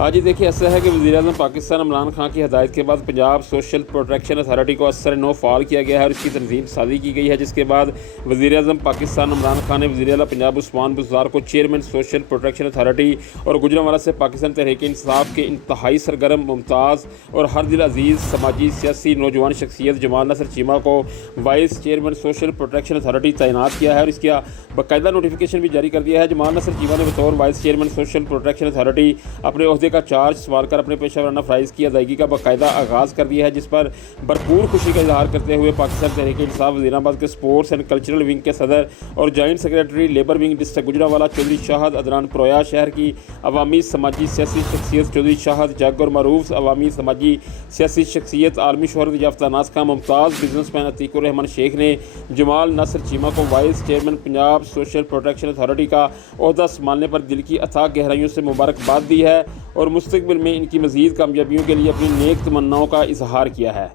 हाँ जी, देखिए ऐसा है कि वज़ीर-ए-आज़म पाकिस्तान इमरान खान की हदायत के बाद पंजाब सोशल प्रोटेक्शन अथॉरिटी को असर नो फ़ाल किया गया है और इसकी तनज़ीम साज़ी की गई है, जिसके बाद वज़ीर-ए-आज़म पाकिस्तान इमरान खान ने वज़ीर आला पंजाब उस्मान बुज़दार को चेयरमैन सोशल प्रोटेक्शन अथॉरिटी और गुजरांवाला से पाकिस्तान तहरीक-ए-इंसाफ़ के इंतहाई सरगर्म, मुमताज़ और हर दिल अज़ीज़ समाजी सियासी नौजवान शख्सियत जमाल नसर चीमा को vice chairman social protection authority तैनात किया है और इसका बाकायदा नोटिफिकेशन भी जारी कर दिया है। जमाल नसर चीमा ने बतौर vice chairman social protection authority अपने ओहदे का चार्ज संभाल कर अपने पेशा वराना फ़राइज़ की अदायगी का बाकायदा आगाज़ कर दिया है, जिस पर भरपूर खुशी का इजहार करते हुए पाकिस्तान तहरीक-ए-इंसाफ़ वज़ीराबाद के स्पोर्ट्स एंड कल्चरल विंग के सदर और joint secretary labour wing district Gujranwala Chaudhary Shahid Adnan प्रोया, शहर की अवामी समाजी सियासी शख्सियत चौधरी शाहद जग और मरूफ अवामी समाजी सियासी शख्सियत आलमी शोहरत याफ्ता नासका मुमताज़ बिजनेसमैन अतीकुर रहमान शेख ने जमाल नसर चीमा को vice chairman Punjab social protection authority का ओहदा संभालने पर दिल की अथाह गहराइयों से मुबारकबाद दी है और मुस्तकबिल में इनकी मज़ीद कामयाबियों के लिए अपनी नेक तमन्नाओं का इजहार किया है।